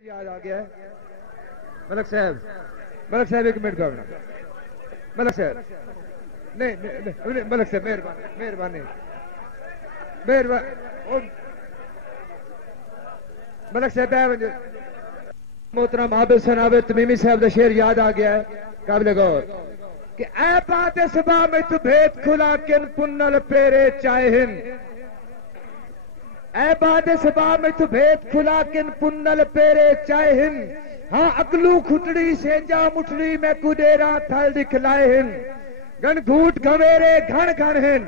یاد آ گیا ہے ملک صاحب ایک منٹ کا ملک صاحب نہیں ملک صاحب مہربانی ملک صاحب محترم عابد سنابد تمیمی صاحب کا شعر یاد آ گیا ہے قابل غور کہ اے بات صبح میں تو بھید کھلا کن پنل پیرے چاہن اے باد صبح میں تو بھید کھلا کن پنل پیرے چاہن ہاں اگلو کھٹڑی سے جا مٹھڑی میں کڈیرا تھل دکھلائے ہن گن گھوٹ گھویرے گھن گھن ہن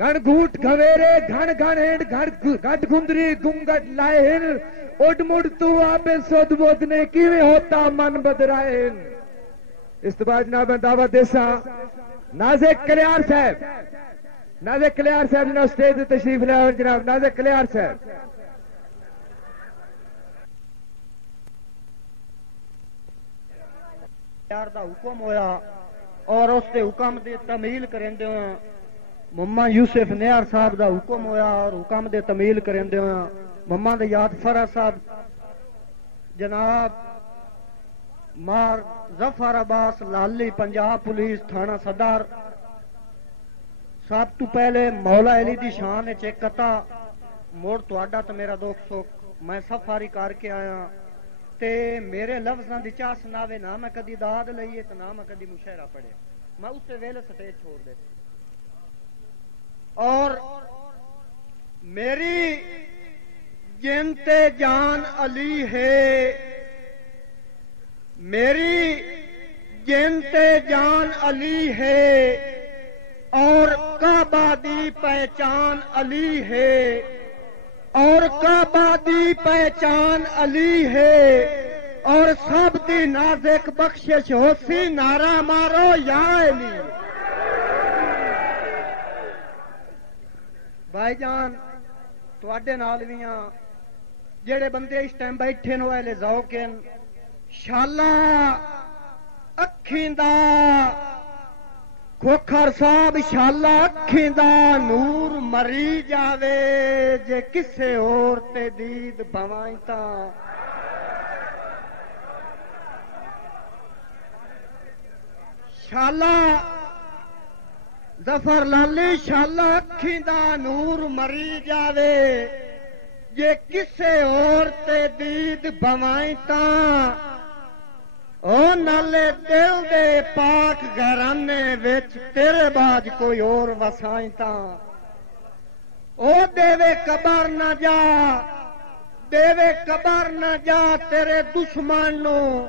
گن گھوٹ گھویرے گھن گھن ہن گھٹ گندری گنگٹ لائے ہن اڈ مڑ تو آبے سود بودنے کیویں ہوتا من بدرائے ہن اس تو بعد جناب میں دعوت دیسا نازک کلیار صاحب جناب سٹیج تشریف لے آؤ جناب نازک کلیار صاحب یار دا حکم ہویا اور اس دے حکم دے تعمیل کرن دے محمد یوسف نیار صاحب دا حکم ہویا اور حکم دے تعمیل کرن دے محمد یاد فرا صاحب جناب مار ظفر عباس لالی پنجاب پولیس تھانہ صدر سب تو پہلے مولا علی دی شان ایک قطع موڑ تہاڈا تے میرا دوکھ سوکھ میں سفاری کر کے آیا تے میرے لفظاں دی چاہ سناوے نہ میں کدی داد لئیے تے نہ میں کدی مشاعرہ پڑھے میں اس سے ویلے سٹیج چھوڑ دے اور میری جنت جان علی ہے میری جنت جان علی ہے اور کعبہ دی پہچان علی ہے اور کعبہ دی پہچان علی ہے اور سب دی نازک بخشش ہو سی نعرہ مارو یا علی بھائی جان تواڈے نال ویاں جڑے بندے اس ٹائم بیٹھے نو اہل ذوق شالا اکھیں دا کھوکھر صاحب شالا اکھیں دا نور مری جاوے جے کسے اور تے دید بوائیں تاں شالا ظفر لالی شالا اکھیں دا نور مری جاوے جے کسے اور تے دید بوائیں تاں او نالے دل دے پاک گھرانے وچ تیرے باج کوئی اور وسائیں تاں او دیوے قبر نہ جا تیرے دشمن نو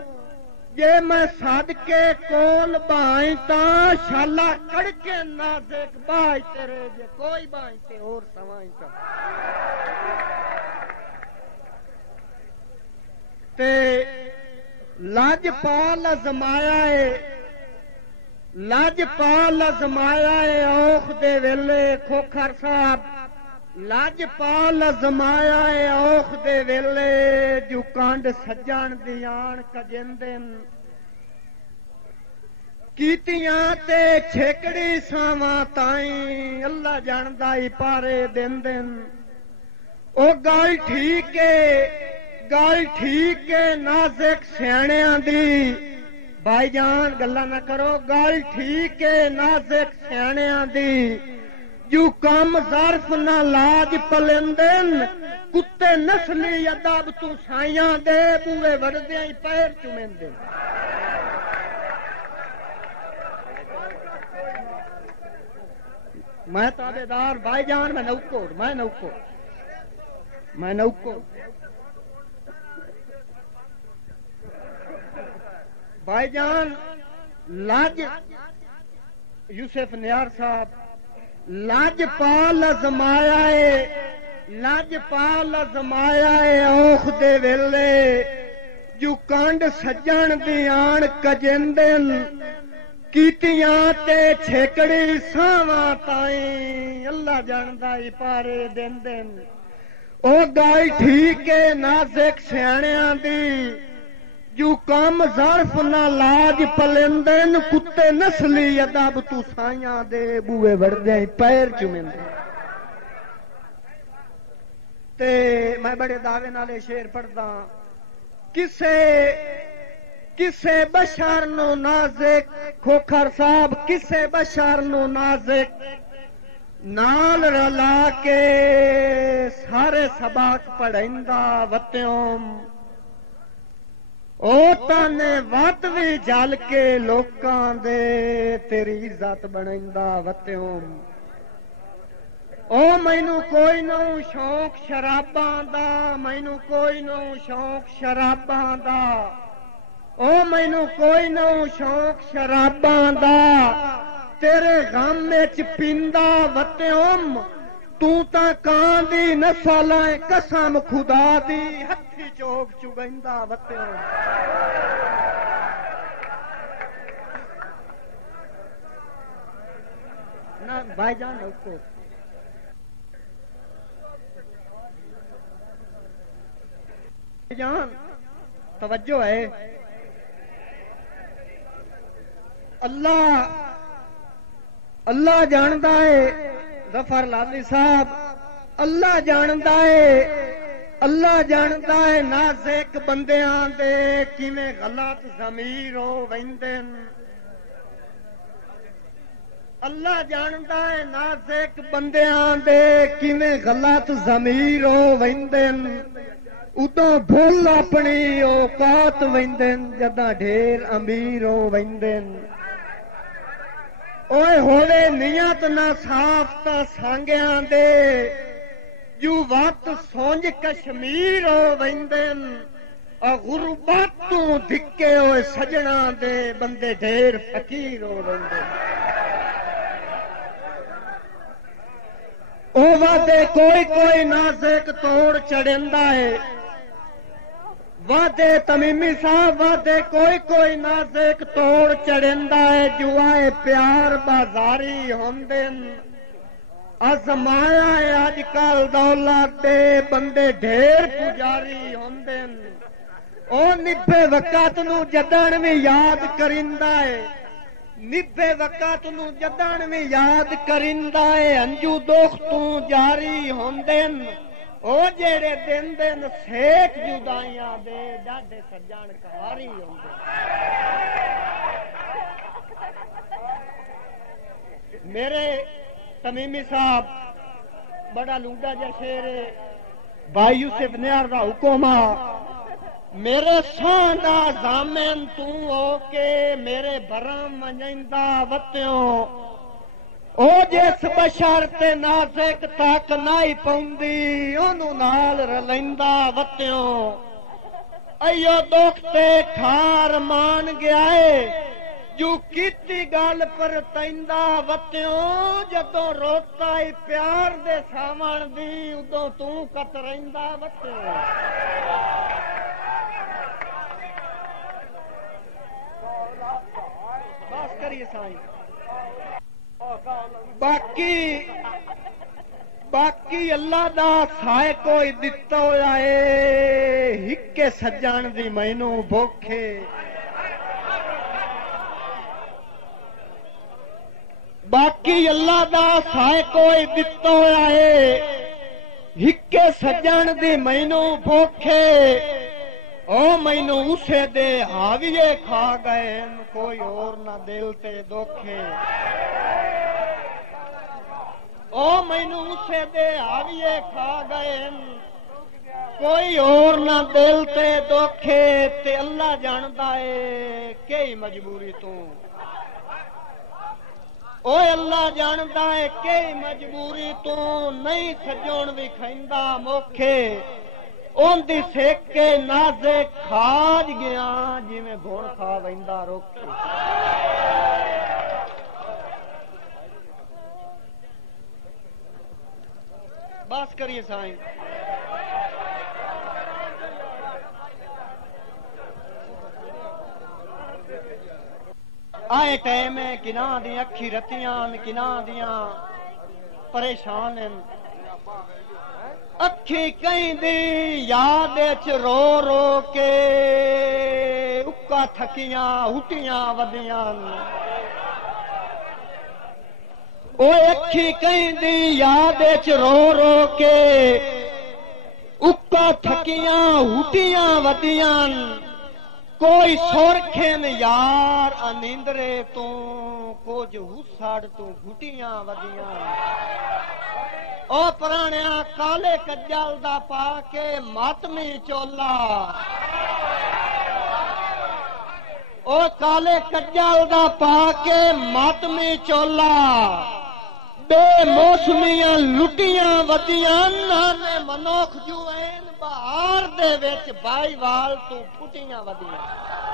جے میں صدقے کول بائیں تاں شالا کڑکے نازک بائی تیرے جے کوئی بائیں تے اور سوائیں تاں تے لاج پال ازمایا ہے اوخ دے ویلے کھوکھر صاحب لاج پال ازمایا ہے اوخ دے ویلے جو کانڈ سجن دیان کجندن کیتیاں تے چھکڑی ساواں تائیں اللہ جاندا ہی پارے دن او گل ٹھیک ہے نازک سیاںیاں دی بھائی جان گلا نہ کرو گل ٹھیک ہے نازک سیاںیاں دی جو کم ظرف نہ لاج پلندن کتے نسلی ادب تو سائیاں دے بوئے وردیاں ہی پیر چومندن میں تابے دار بھائی جان میں نوکر بھائی جان لاج یوسف نیار صاحب لاج پال ازمایا ہے اوخ دے ویلے جو کانڈ سجن دیان کجندن کیتیاں تے چھکڑی ساواں تائیں اللہ جاندا ہی پارے دن او گل ٹھیک ہے نازک سیاںیاں دی جو کم ظرف نہ لاج پلندن کتے نسلی ادب تو سائیاں دے بوئے وردے پیر چومندے تے میں بڑے دعوے نالے شعر پڑھدا کسے بشر نو نازک کھوکھر صاحب کسے بشر نو نازک نال رلا کے سارے سبق پڑھیندا وتیوم او تانے وت وی جل کے لوکاں دے تیری عزت بنیندا وتیوم او مینوں کوئی نو شوق شراباں دا مینوں کوئی نو شوق شراباں دا او مینوں کوئی نو شوق شراباں دا تیرے غم وچ پیندا وتیوم تو تاں کان دی نسل ہے قسم خدا دی ہتھی چوک چگیندا وتیوم نہ بھائی جان کو جان توجہ ہے اللہ جاندا ہے ظفر لالی صاحب اللہ جاندا ہے نازک بندیاں دے کیویں غلط ضمیر ہو ویندن اللہ جاندا ہے نازک بندیاں دے کیویں غلط ضمیر ہو ویندن ادوں بھول اپنی اوقات ویندن جداں ڈھیر امیر ہو ویندن اوئے ہوے نیت نہ صاف تا سانگیاں دے جو وقت سونج کشمیر ہو ویندن غربت تو دھکے ہوئے سجنا دے بندے ڈھیر فقیر ہو ویندن او وعدے کوئی نازک توڑ چڑھندا ہے وعدے تمیمی صاحب وعدے کوئی نازک توڑ چڑھندا ہے جو آئے پیار بازاری ہوندن ازمایا ہے اج کل دولت دے بندے ڈھیر پجاری ہوندن او نبھے وقت نو جدن بھی یاد کریندا ہے نبھے وقت نو جدن بھی یاد کریندا ہے انجو دوختوں جاری ہوندن او جیڑے دن سیک جدائیاں دے ڈاڈے سجان کاری ہوندے میرے تمیمی صاحب بڑا لونڈا جا شیر بھائی یوسف نیار دا حکم میرے سانڈا زامن تو ہو کے میرے بھرم منجندہ وتیوں او جس بشر تے نازک تک نائی پوندی اونوں نال رلیندا وتیوں ایو دکھ تے کھار مان گیا ہے جو کیتی گل پر تیندا وتیوں جدوں روتا ای پیار دے ساون دی ادوں تو کت رہندا وتیوں بس کریے سائیں باقی اللہ دا سائے کوئی دتا ہویا ہے ہکے سجان دی مینوں بھوکھے باقی اللہ دا سائے کوئی دتا ہویا ہے ہکے سجان دی مینوں بھوکھے او مینوں اسے دے حاویے کھا گئے کوئی اور نہ دل تے دکھے او مینوں اسے دے حاویے کھا گئے کوئی اور نہ دل تے دکھے تے اللہ جاندا ہے کئی مجبوری تو او اللہ جاندا ہے کئی مجبوری تو نہیں سجون بھی کھیندا موکھے اون دی سیک کے نازے کھاج گیا جی میں گھوڑ کھا ویندا روکے بس کریے سائیں آئے ٹائم ہے کناں دی اکھی رتیاں کناں دیاں پریشان ہیں اکھی کہیں دی یاد وچ رو رو کے اکا تھکیاں ہٹیاں ودیاں او اکھی کہیں دی یاد وچ رو رو کے اکا تھکیاں ہوٹیاں ودیاں کوئی سورکھن یار انیندرے تو کچھ ہسڑ تو گھٹیاں ودیاں او پرانیاں کالے کجل دا پا کے ماتمی چولا او کالے کجل دا پا کے ماتمی چولا بے موسمیاں لٹیاں ودیاں نانے منوکھ جو N Bihar they which by وال تو پھٹیاں ودیاں